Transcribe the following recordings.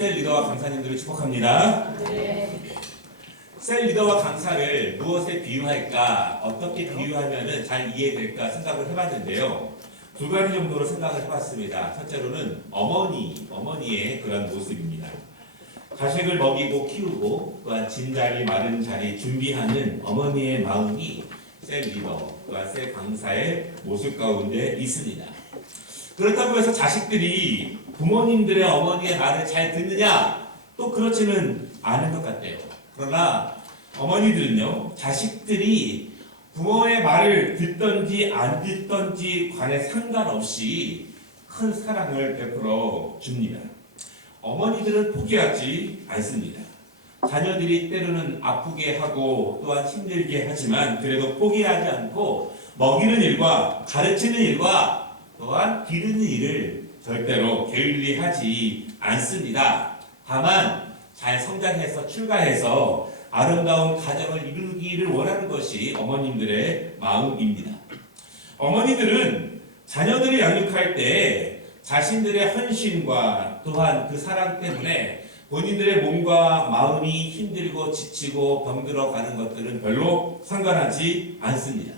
셀 리더와 강사님들을 축복합니다. 네. 셀 리더와 강사를 무엇에 비유할까, 어떻게 비유하면 잘 이해될까 생각을 해봤는데요. 두 가지 정도로 생각을 해봤습니다. 첫째로는 어머니의 그런 모습입니다. 자식을 먹이고 키우고 또한 진자리 마른 자리 준비하는 어머니의 마음이 셀 리더 또한 셀 강사의 모습 가운데 있습니다. 그렇다고 해서 자식들이 부모님들의 어머니의 말을 잘 듣느냐? 또 그렇지는 않은 것 같아요. 그러나 어머니들은요, 자식들이 부모의 말을 듣던지 안 듣던지 관해 상관없이 큰 사랑을 베풀어 줍니다. 어머니들은 포기하지 않습니다. 자녀들이 때로는 아프게 하고 또한 힘들게 하지만 그래도 포기하지 않고 먹이는 일과 가르치는 일과 또한 기르는 일을 절대로 게을리하지 않습니다. 다만 잘 성장해서 출가해서 아름다운 가정을 이루기를 원하는 것이 어머님들의 마음입니다. 어머니들은 자녀들을 양육할 때 자신들의 헌신과 또한 그 사랑 때문에 본인들의 몸과 마음이 힘들고 지치고 병들어 가는 것들은 별로 상관하지 않습니다.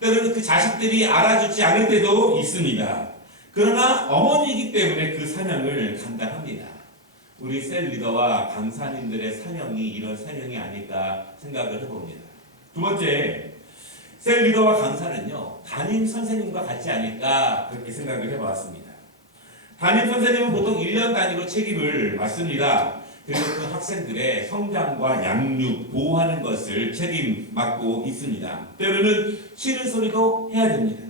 때로는 그 자식들이 알아주지 않을 때도 있습니다. 그러나 어머니이기 때문에 그 사명을 감당합니다. 우리 셀 리더와 강사님들의 사명이 이런 사명이 아닐까 생각을 해봅니다. 두 번째, 셀 리더와 강사는요, 담임 선생님과 같지 않을까 그렇게 생각을 해보았습니다. 담임 선생님은 보통 1년 단위로 책임을 맡습니다. 그리고 그 학생들의 성장과 양육, 보호하는 것을 책임 맡고 있습니다. 때로는 싫은 소리도 해야 됩니다.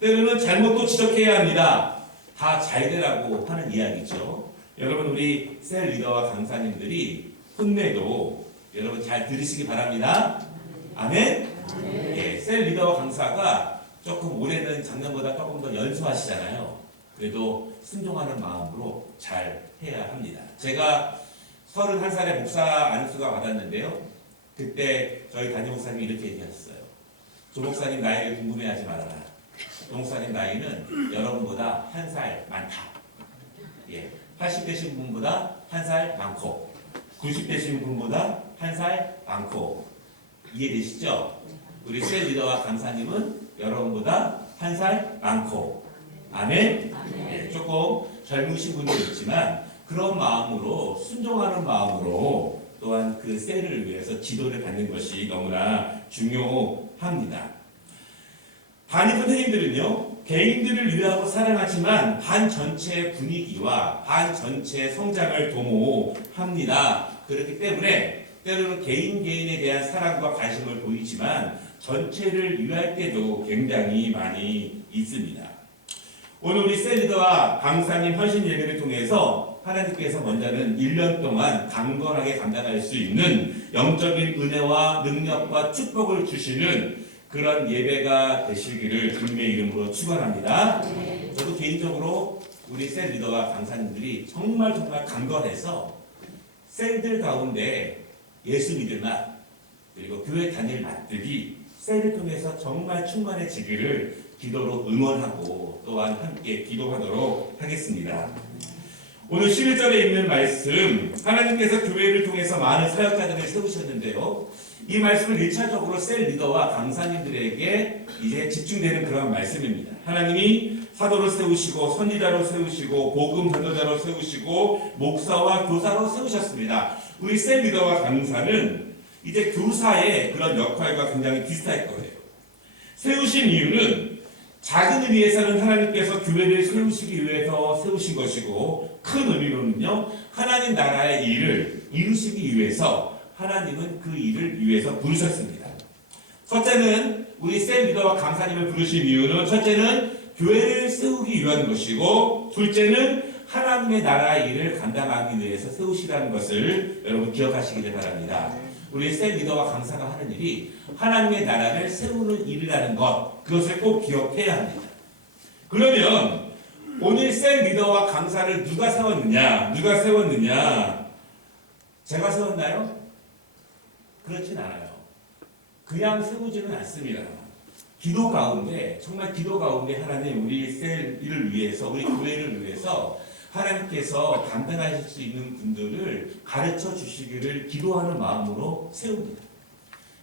때로는 잘못도 지적해야 합니다. 다 잘 되라고 하는 이야기죠. 여러분, 우리 셀 리더와 강사님들이 혼내도 여러분 잘 들으시기 바랍니다. 아멘? 예, 셀 리더와 강사가 조금 올해는 작년보다 조금 더 연소하시잖아요. 그래도 순종하는 마음으로 잘 해야 합니다. 제가 31살에 목사 안수가 받았는데요. 그때 저희 담임 목사님이 이렇게 얘기하셨어요. 조 목사님 나이를 궁금해하지 말아라. 조 목사님 나이는 여러분보다 한 살 많다. 예, 80대신 분보다 한 살 많고 90대신 분보다 한 살 많고 이해되시죠? 우리 셀 리더와 강사님은 여러분보다 한 살 많고 아멘? 예, 조금 젊으신 분도 있지만 그런 마음으로 순종하는 마음으로 또한 그 셀을 위해서 지도를 받는 것이 너무나 중요합니다. 담임 선생님들은요, 개인들을 위하고 사랑하지만 반 전체 분위기와 반 전체 성장을 도모합니다. 그렇기 때문에 때로는 개인에 대한 사랑과 관심을 보이지만 전체를 위할 때도 굉장히 많이 있습니다. 오늘 우리 셀 리더와 강사님 헌신 예배를 통해서 하나님께서 먼저는 1년 동안 강건하게 감당할 수 있는 영적인 은혜와 능력과 축복을 주시는 그런 예배가 되시기를 주님의 이름으로 축원합니다. 저도 개인적으로 우리 셀 리더와 강사님들이 정말 강건해서 셀들 가운데 예수 믿을 맛 그리고 교회 다닐 맛들이 셀을 통해서 정말 충만해지기를 기도로 응원하고 또한 함께 기도하도록 하겠습니다. 오늘 11절에 있는 말씀, 하나님께서 교회를 통해서 많은 사역자들을 세우셨는데요. 이 말씀을 1차적으로 셀 리더와 강사님들에게 이제 집중되는 그런 말씀입니다. 하나님이 사도로 세우시고 선지자로 세우시고 복음 전도자로 세우시고 목사와 교사로 세우셨습니다. 우리 셀 리더와 강사는 이제 교사의 그런 역할과 굉장히 비슷할 거예요. 세우신 이유는 작은 의미에서는 하나님께서 교회를 세우시기 위해서 세우신 것이고 큰 의미로는요, 하나님 나라의 일을 이루시기 위해서 하나님은 그 일을 위해서 부르셨습니다. 첫째는 우리 셀 리더와 강사님을 부르신 이유는 첫째는 교회를 세우기 위한 것이고 둘째는 하나님의 나라의 일을 감당하기 위해서 세우시라는 것을 여러분 기억하시기를 바랍니다. 우리 셀 리더와 강사가 하는 일이 하나님의 나라를 세우는 일이라는 것, 그것을 꼭 기억해야 합니다. 그러면 오늘 셀 리더와 강사를 누가 세웠느냐? 제가 세웠나요? 그렇진 않아요. 그냥 세우지는 않습니다. 기도 가운데, 정말 기도 가운데 하나님 우리 셀을 위해서, 우리 교회를 위해서 하나님께서 감당하실 수 있는 분들을 가르쳐 주시기를 기도하는 마음으로 세웁니다.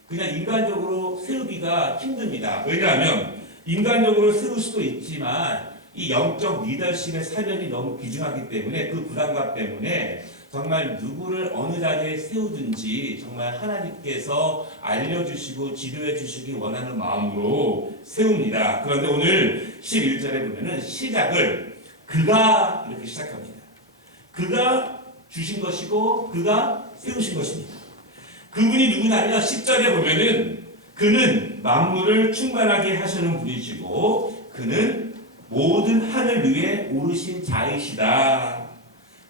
그냥 인간적으로 세우기가 힘듭니다. 왜냐하면 인간적으로 세울 수도 있지만 이 영적 리더십의 사명이 너무 귀중하기 때문에 그 부담감 때문에 정말 누구를 어느 자리에 세우든지 정말 하나님께서 알려주시고 지도해 주시기 원하는 마음으로 세웁니다. 그런데 오늘 11절에 보면은 시작을 그가 이렇게 시작합니다. 그가 주신 것이고 그가 세우신 것입니다. 그분이 누구냐면 10절에 보면은 그는 만물을 충만하게 하시는 분이시고 그는 모든 하늘 위에 오르신 자이시다.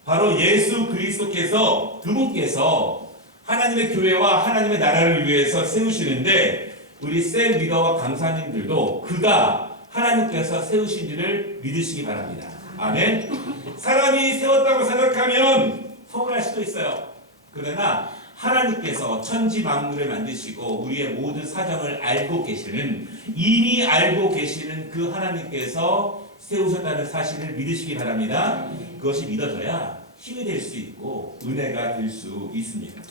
바로 예수 그리스도께서 그분께서 하나님의 교회와 하나님의 나라를 위해서 세우시는데 우리 셀 리더와 강사님들도 그가 하나님께서 세우신 줄을 믿으시기 바랍니다. 아멘. 사람이 세웠다고 생각하면 서운할 수도 있어요. 그러나 하나님께서 천지 만물을 만드시고 우리의 모든 사정을 알고 계시는 이미 알고 계시는 그 하나님께서 세우셨다는 사실을 믿으시기 바랍니다. 그것이 믿어져야 힘이 될 수 있고 은혜가 될 수 있습니다.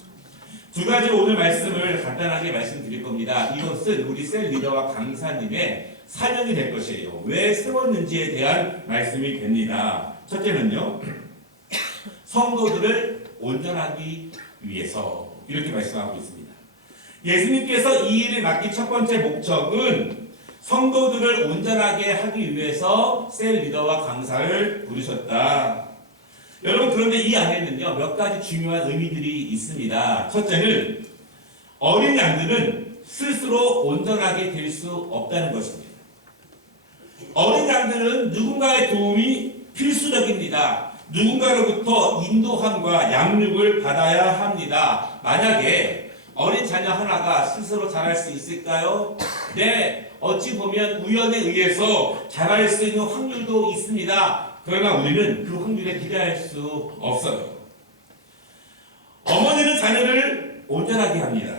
두 가지 오늘 말씀을 간단하게 말씀드릴 겁니다. 이것은 우리 셀 리더와 강사님의 사명이 될 것이에요. 왜 세웠는지에 대한 말씀이 됩니다. 첫째는요, 성도들을 온전하기 위해서 이렇게 말씀하고 있습니다. 예수님께서 이 일을 맡긴 첫 번째 목적은 성도들을 온전하게 하기 위해서 셀 리더와 강사를 부르셨다. 여러분, 그런데 이 안에는요 몇 가지 중요한 의미들이 있습니다. 첫째는 어린 양들은 스스로 온전하게 될 수 없다는 것입니다. 어린 양들은 누군가의 도움이 필수적입니다. 누군가로부터 인도함과 양육을 받아야 합니다. 만약에 어린 자녀 하나가 스스로 자랄 수 있을까요? 네, 어찌 보면 우연에 의해서 자랄 수 있는 확률도 있습니다. 그러나 우리는 그 확률에 기대할 수 없어요. 어머니는 자녀를 온전하게 합니다.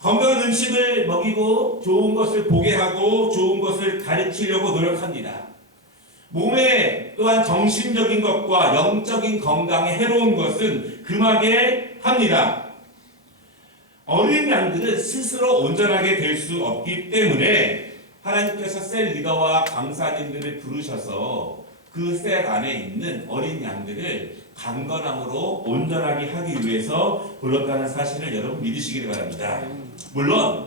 건강한 음식을 먹이고 좋은 것을 보게 하고 좋은 것을 가르치려고 노력합니다. 몸에 또한 정신적인 것과 영적인 건강에 해로운 것은 금하게 합니다. 어린 양들은 스스로 온전하게 될 수 없기 때문에 하나님께서 셀 리더와 강사님들을 부르셔서 그 셀 안에 있는 어린 양들을 강건함으로 온전하게 하기 위해서 불렀다는 사실을 여러분 믿으시길 바랍니다. 물론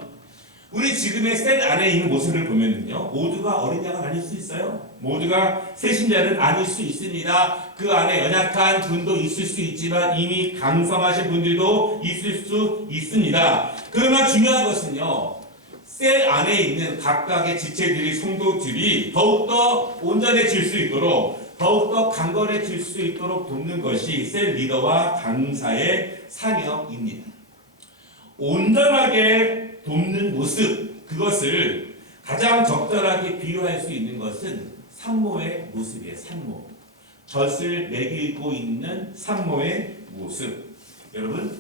우리 지금의 셀 안에 있는 모습을 보면요 모두가 어린 양은 아닐 수 있어요. 모두가 새신자는 아닐 수 있습니다. 그 안에 연약한 분도 있을 수 있지만 이미 강성하신 분들도 있을 수 있습니다. 그러나 중요한 것은요 셀 안에 있는 각각의 지체들이 성도들이 더욱더 온전해질 수 있도록 더욱더 강건해질 수 있도록 돕는 것이 셀 리더와 강사의 사명입니다. 온전하게 돕는 모습, 그것을 가장 적절하게 비유할 수 있는 것은 산모의 모습이에요. 산모. 젖을 먹이고 있는 산모의 모습. 여러분,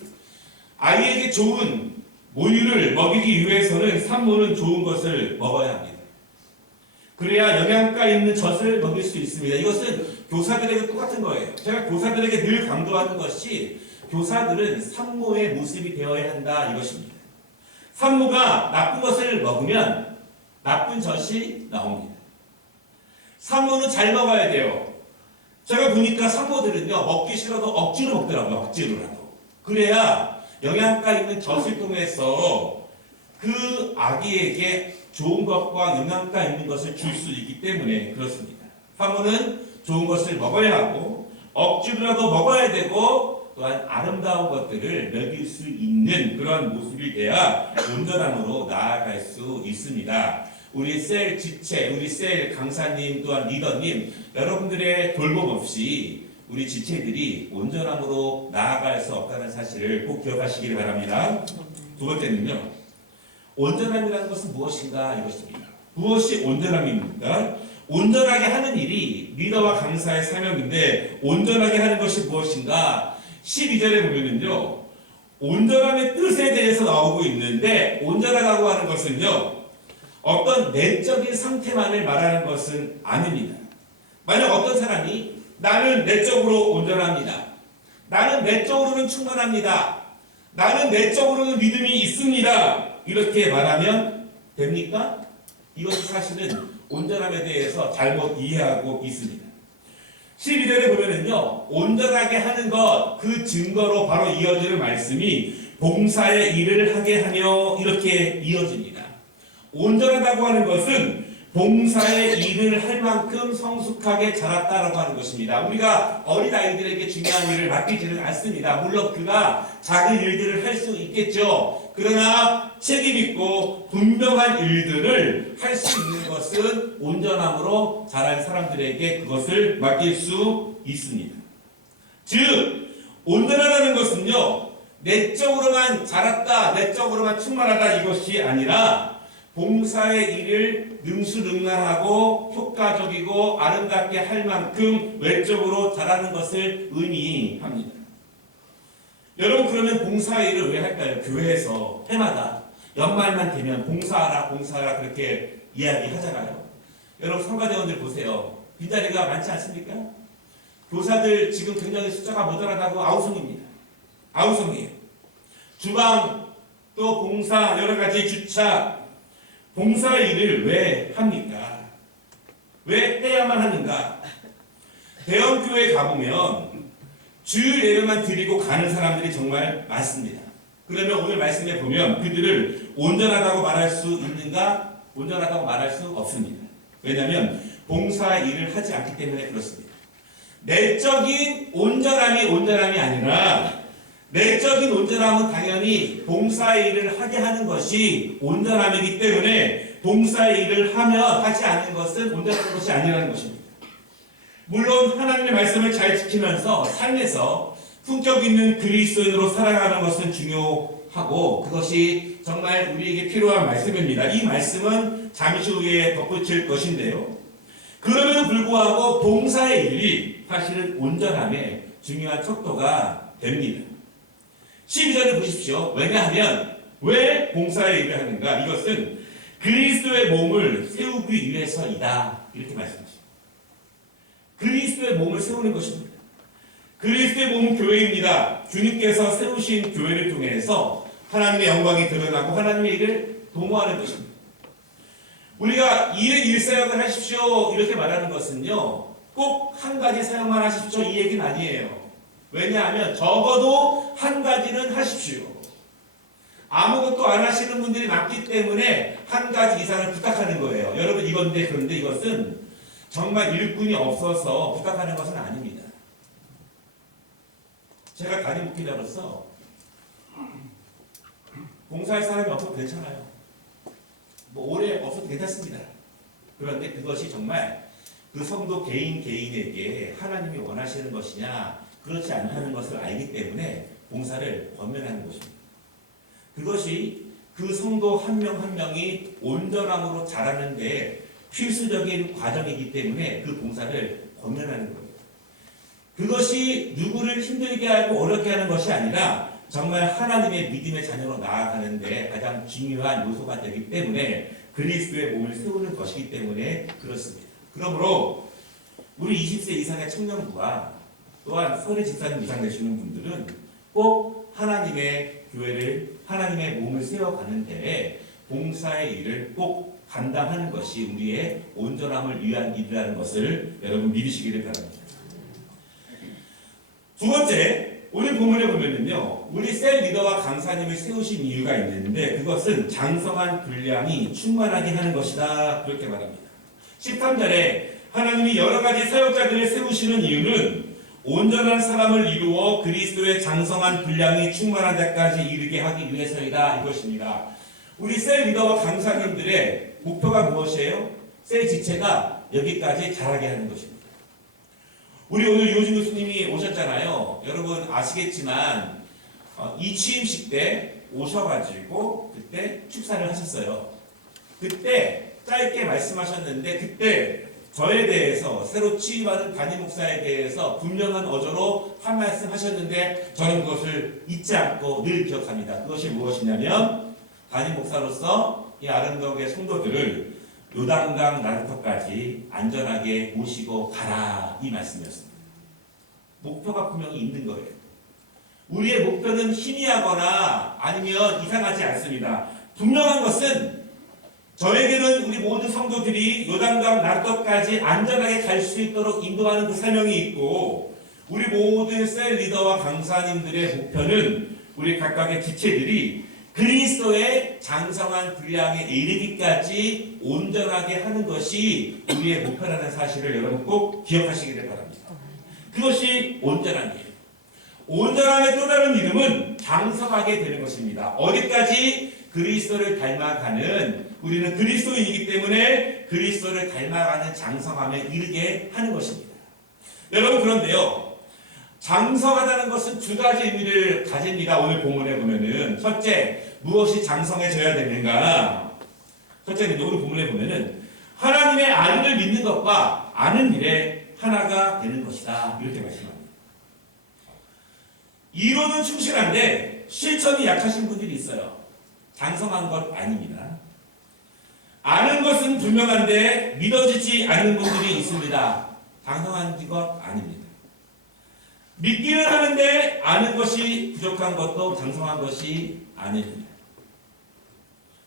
아이에게 좋은 모유를 먹이기 위해서는 산모는 좋은 것을 먹어야 합니다. 그래야 영양가 있는 젖을 먹일 수 있습니다. 이것은 교사들에게 똑같은 거예요. 제가 교사들에게 늘 강조하는 것이 교사들은 산모의 모습이 되어야 한다 이것입니다. 산모가 나쁜 것을 먹으면 나쁜 젖이 나옵니다. 산모는 잘 먹어야 돼요. 제가 보니까 산모들은요 먹기 싫어도 억지로 먹더라고요. 억지로라도. 그래야 영양가 있는 젖을 통해서 그 아기에게 좋은 것과 영양가 있는 것을 줄 수 있기 때문에 그렇습니다. 산모는 좋은 것을 먹어야 하고 억지로라도 먹어야 되고 또한 아름다운 것들을 먹일 수 있는 그런 모습이 돼야 온전함으로 나아갈 수 있습니다. 우리 셀 지체, 우리 셀 강사님 또한 리더님 여러분들의 돌봄 없이 우리 지체들이 온전함으로 나아갈 수 없다는 사실을 꼭 기억하시길 바랍니다. 두 번째는요. 온전함이라는 것은 무엇인가 이것입니다. 무엇이 온전함입니까? 온전하게 하는 일이 리더와 강사의 사명인데 온전하게 하는 것이 무엇인가? 12절에 보면은요. 온전함의 뜻에 대해서 나오고 있는데 온전하다고 하는 것은요. 어떤 내적인 상태만을 말하는 것은 아닙니다. 만약 어떤 사람이 나는 내적으로 온전합니다. 나는 내적으로는 충만합니다. 나는 내적으로는 믿음이 있습니다. 이렇게 말하면 됩니까? 이것이 사실은 온전함에 대해서 잘못 이해하고 있습니다. 12절에 보면은요, 온전하게 하는 것, 그 증거로 바로 이어지는 말씀이 봉사의 일을 하게 하며 이렇게 이어집니다. 온전하다고 하는 것은 봉사의 일을 할 만큼 성숙하게 자랐다라고 하는 것입니다. 우리가 어린아이들에게 중요한 일을 맡기지는 않습니다. 물론 그가 작은 일들을 할 수 있겠죠. 그러나 책임있고 분명한 일들을 할 수 있는 것은 온전함으로 자란 사람들에게 그것을 맡길 수 있습니다. 즉, 온전하다는 것은요, 내적으로만 자랐다, 내적으로만 충만하다 이것이 아니라 봉사의 일을 능수능란하고 효과적이고 아름답게 할 만큼 외적으로 잘하는 것을 의미합니다. 여러분, 그러면 봉사의 일을 왜 할까요? 교회에서 해마다 연말만 되면 봉사하라 봉사하라 그렇게 이야기하잖아요. 여러분, 성가대원들 보세요. 빈자리가 많지 않습니까? 교사들 지금 굉장히 숫자가 모자라다고 아우성입니다. 아우성이에요. 주방, 또 봉사, 여러 가지 주차, 봉사의 일을 왜 합니까? 왜 해야만 하는가? 대형교회 가보면 주일 예배만 드리고 가는 사람들이 정말 많습니다. 그러면 오늘 말씀에 보면 그들을 온전하다고 말할 수 있는가? 온전하다고 말할 수 없습니다. 왜냐하면 봉사의 일을 하지 않기 때문에 그렇습니다. 내적인 온전함이 아니라 내적인 온전함은 당연히 봉사의 일을 하게 하는 것이 온전함이기 때문에 봉사의 일을 하면 하지 않는 것은 온전한 것이 아니라는 것입니다. 물론 하나님의 말씀을 잘 지키면서 삶에서 품격 있는 그리스도인으로 살아가는 것은 중요하고 그것이 정말 우리에게 필요한 말씀입니다. 이 말씀은 잠시 후에 덧붙일 것인데요. 그럼에도 불구하고 봉사의 일이 사실은 온전함의 중요한 척도가 됩니다. 12절을 보십시오. 왜냐하면 왜 봉사의 일을 하는가? 이것은 그리스도의 몸을 세우기 위해서이다. 이렇게 말씀하십니다. 그리스도의 몸을 세우는 것입니다. 그리스도의 몸은 교회입니다. 주님께서 세우신 교회를 통해서 하나님의 영광이 드러나고 하나님의 일을 도모하는 것입니다. 우리가 일의 일사역을 하십시오 이렇게 말하는 것은요, 꼭 한 가지 사역만 하십시오 이 얘기는 아니에요. 왜냐하면 적어도 한 가지는 하십시오. 아무것도 안 하시는 분들이 많기 때문에 한 가지 이상을 부탁하는 거예요. 여러분, 그런데 이것은 정말 일꾼이 없어서 부탁하는 것은 아닙니다. 제가 담임 목회자로서 봉사할 사람이 없어도 괜찮아요. 오래 없어도 괜찮습니다. 그런데 그것이 정말 그 성도 개인에게 하나님이 원하시는 것이냐 그렇지 않다는 것을 알기 때문에 봉사를 권면하는 것입니다. 그것이 그 성도 한 명 한 명이 온전함으로 자라는 데 필수적인 과정이기 때문에 그 봉사를 권면하는 겁니다. 그것이 누구를 힘들게 하고 어렵게 하는 것이 아니라 정말 하나님의 믿음의 자녀로 나아가는 데 가장 중요한 요소가 되기 때문에 그리스도의 몸을 세우는 것이기 때문에 그렇습니다. 그러므로 우리 20세 이상의 청년부와 또한 선의 집사님 이상 되시는 분들은 꼭 하나님의 교회를, 하나님의 몸을 세워가는 데에 봉사의 일을 꼭 감당하는 것이 우리의 온전함을 위한 일이라는 것을 여러분 믿으시기를 바랍니다. 두 번째, 오늘 본문에 보면은요, 우리 셀 리더와 강사님을 세우신 이유가 있는데 그것은 장성한 분량이 충만하게 하는 것이다. 그렇게 말합니다. 13절에 하나님이 여러 가지 사역자들을 세우시는 이유는 온전한 사람을 이루어 그리스도의 장성한 분량이 충만한 데까지 이르게 하기 위해서이다. 이것입니다. 우리 셀 리더와 강사님들의 목표가 무엇이에요? 셀 지체가 여기까지 자라게 하는 것입니다. 우리 오늘 요진 교수님이 오셨잖아요. 여러분 아시겠지만 이 취임식 때 오셔가지고 그때 축사를 하셨어요. 그때 짧게 말씀하셨는데 그때 저에 대해서 새로 취임하는 담임 목사에 대해서 분명한 어조로 한 말씀 하셨는데 저는 그것을 잊지 않고 늘 기억합니다. 그것이 무엇이냐면 담임 목사로서 이 아름다운 성도들을 요단강 나루터까지 안전하게 모시고 가라 이 말씀이었습니다. 목표가 분명히 있는 거예요. 우리의 목표는 희미하거나 아니면 이상하지 않습니다. 분명한 것은 저에게는 우리 모든 성도들이 요단강 나루터까지 안전하게 갈 수 있도록 인도하는 그 사명이 있고, 우리 모든 셀 리더와 강사님들의 목표는 우리 각각의 지체들이 그리스도의 장성한 분량에 이르기까지 온전하게 하는 것이 우리의 목표라는 사실을 여러분 꼭 기억하시기를 바랍니다. 그것이 온전함이에요. 온전함의 또 다른 이름은 장성하게 되는 것입니다. 어디까지? 그리스도를 닮아가는, 우리는 그리스도인이기 때문에 그리스도를 닮아가는 장성함에 이르게 하는 것입니다. 여러분, 그런데요, 장성하다는 것은 두 가지 의미를 가집니다. 오늘 본문에 보면은 첫째, 무엇이 장성해져야 되는가? 첫째는 오늘 본문에 보면은 하나님의 아들을 믿는 것과 아는 일에 하나가 되는 것이다, 이렇게 말씀합니다. 이론은 충실한데 실천이 약하신 분들이 있어요. 장성한 것 아닙니다. 아는 것은 분명한데 믿어지지 않는 분들이 있습니다. 장성한 것 아닙니다. 믿기는 하는데 아는 것이 부족한 것도 장성한 것이 아닙니다.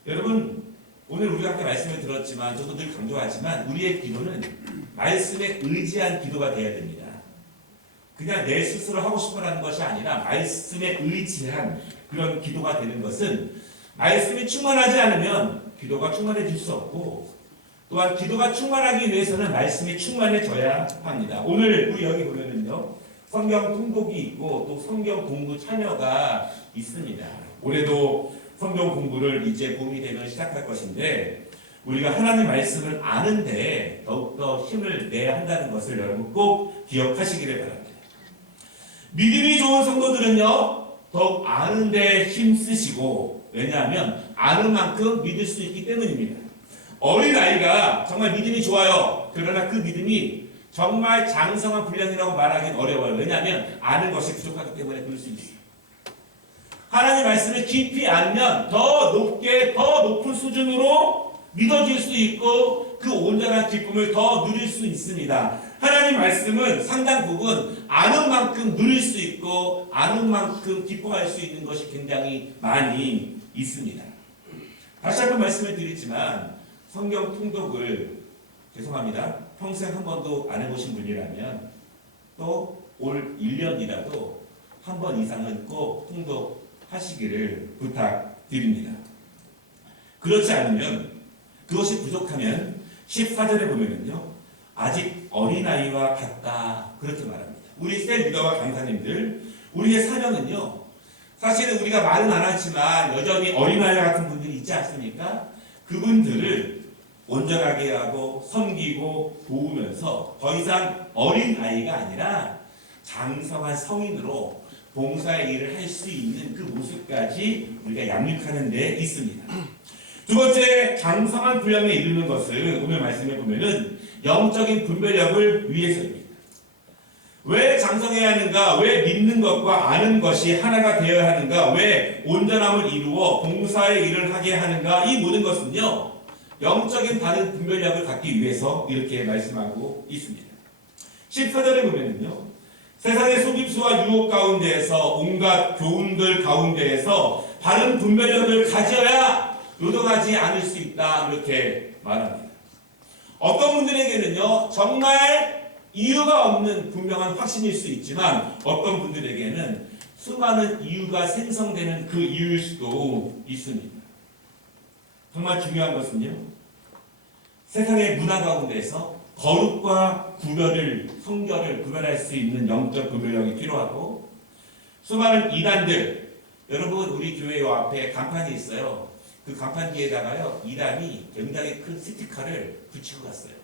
여러분, 오늘 우리가 아까 말씀을 들었지만 저도 늘 강조하지만 우리의 기도는 말씀에 의지한 기도가 되어야 됩니다. 그냥 내 스스로 하고 싶어하는 것이 아니라 말씀에 의지한 그런 기도가 되는 것은, 말씀이 충만하지 않으면 기도가 충만해질 수 없고, 또한 기도가 충만하기 위해서는 말씀이 충만해져야 합니다. 오늘 우리 여기 보면은요, 성경 통독이 있고 또 성경 공부 참여가 있습니다. 올해도 성경 공부를 이제 봄이 되면 시작할 것인데, 우리가 하나님 말씀을 아는데 더욱더 힘을 내야 한다는 것을 여러분 꼭 기억하시기를 바랍니다. 믿음이 좋은 성도들은요, 더욱 아는데 힘쓰시고, 왜냐하면 아는 만큼 믿을 수 있기 때문입니다. 어린아이가 정말 믿음이 좋아요. 그러나 그 믿음이 정말 장성한 분량이라고 말하기는 어려워요. 왜냐하면 아는 것이 부족하기 때문에 그럴 수 있어요. 하나님 말씀을 깊이 알면 더 높게, 더 높은 수준으로 믿어질 수 있고 그 온전한 기쁨을 더 누릴 수 있습니다. 하나님 말씀은 상당 부분 아는 만큼 누릴 수 있고 아는 만큼 기뻐할 수 있는 것이 굉장히 많이 있습니다. 다시 한번 말씀을 드리지만 성경 통독을, 죄송합니다, 평생 한 번도 안 해보신 분이라면 또 올 1년이라도 한 번 이상은 꼭 통독하시기를 부탁드립니다. 그렇지 않으면, 그것이 부족하면 14절에 보면은요, 아직 어린아이와 같다, 그렇게 말합니다. 우리 셀 리더와 강사님들, 우리의 사명은요, 사실은 우리가 말은 안 하지만 여전히 어린아이 같은 분들이 있지 않습니까? 그분들을 온전하게 하고 섬기고 도우면서 더 이상 어린아이가 아니라 장성한 성인으로 봉사의 일을 할 수 있는 그 모습까지 우리가 양육하는 데 있습니다. 두 번째, 장성한 분량에 이르는 것은 오늘 말씀해 보면은 영적인 분별력을 위해서입니다. 왜 장성해야 하는가? 왜 믿는 것과 아는 것이 하나가 되어야 하는가? 왜 온전함을 이루어 봉사의 일을 하게 하는가? 이 모든 것은요, 영적인 바른 분별력을 갖기 위해서 이렇게 말씀하고 있습니다. 14절에 보면은요, 세상의 속임수와 유혹 가운데에서, 온갖 교훈들 가운데에서 바른 분별력을 가져야 요동하지 않을 수 있다, 이렇게 말합니다. 어떤 분들에게는요, 정말 이유가 없는 분명한 확신일 수 있지만 어떤 분들에게는 수많은 이유가 생성되는 그 이유일 수도 있습니다. 정말 중요한 것은요, 세상의 문화 가운데서 거룩과 구별을, 성결을 구별할 수 있는 영적 구별력이 필요하고, 수많은 이단들, 여러분 우리 교회 요 앞에 간판이 있어요. 그 간판 뒤에다가요, 이단이 굉장히 큰 스티커를 붙이고 갔어요.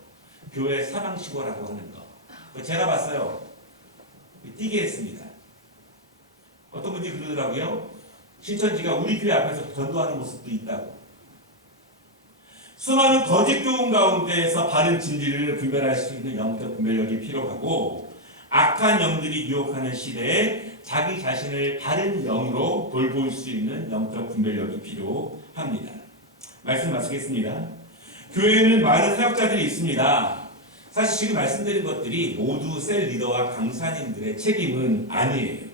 교회 사방시고라고 하는 거. 제가 봤어요. 띄게 했습니다. 어떤 분이 그러더라고요. 신천지가 우리 교회 앞에서 전도하는 모습도 있다고. 수많은 거짓 교훈 가운데에서 바른 진리를 분별할 수 있는 영적 분별력이 필요하고, 악한 영들이 유혹하는 시대에 자기 자신을 바른 영으로 돌볼 수 있는 영적 분별력이 필요합니다. 말씀 마치겠습니다. 교회에는 많은 사역자들이 있습니다. 사실 지금 말씀드린 것들이 모두 셀 리더와 강사님들의 책임은 아니에요.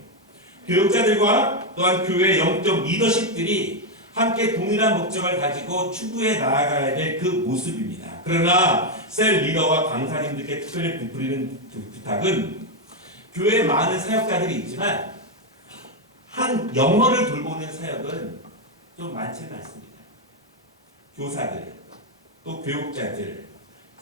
교육자들과 또한 교회 영적 리더십들이 함께 동일한 목적을 가지고 추구해 나아가야 될 그 모습입니다. 그러나 셀 리더와 강사님들께 특별히 부탁드리는 부탁은 교회에 많은 사역자들이 있지만 한 영혼을 돌보는 사역은 좀 많지는 않습니다. 교사들, 또 교육자들,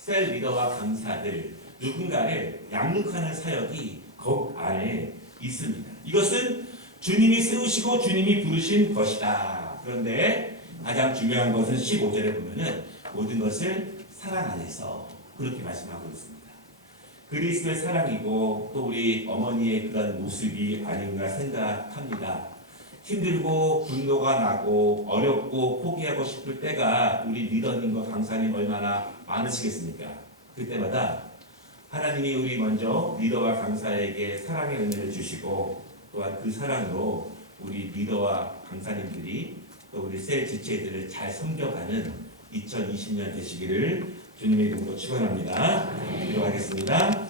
셀 리더와 강사들 누군가를 양육하는 사역이 그 안에 있습니다. 이것은 주님이 세우시고 주님이 부르신 것이다. 그런데 가장 중요한 것은 15절에 보면은 모든 것을 사랑 안에서 그렇게 말씀하고 있습니다. 그리스도의 사랑이고 또 우리 어머니의 그런 모습이 아닌가 생각합니다. 힘들고 분노가 나고 어렵고 포기하고 싶을 때가 우리 리더님과 강사님 얼마나 많으시겠습니까? 그때마다 하나님이 우리 먼저 리더와 강사에게 사랑의 은혜를 주시고 또한 그 사랑으로 우리 리더와 강사님들이 또 우리 셀 지체들을 잘 섬겨가는 2020년 되시기를 주님의 이름으로 축원합니다. 기도하겠습니다.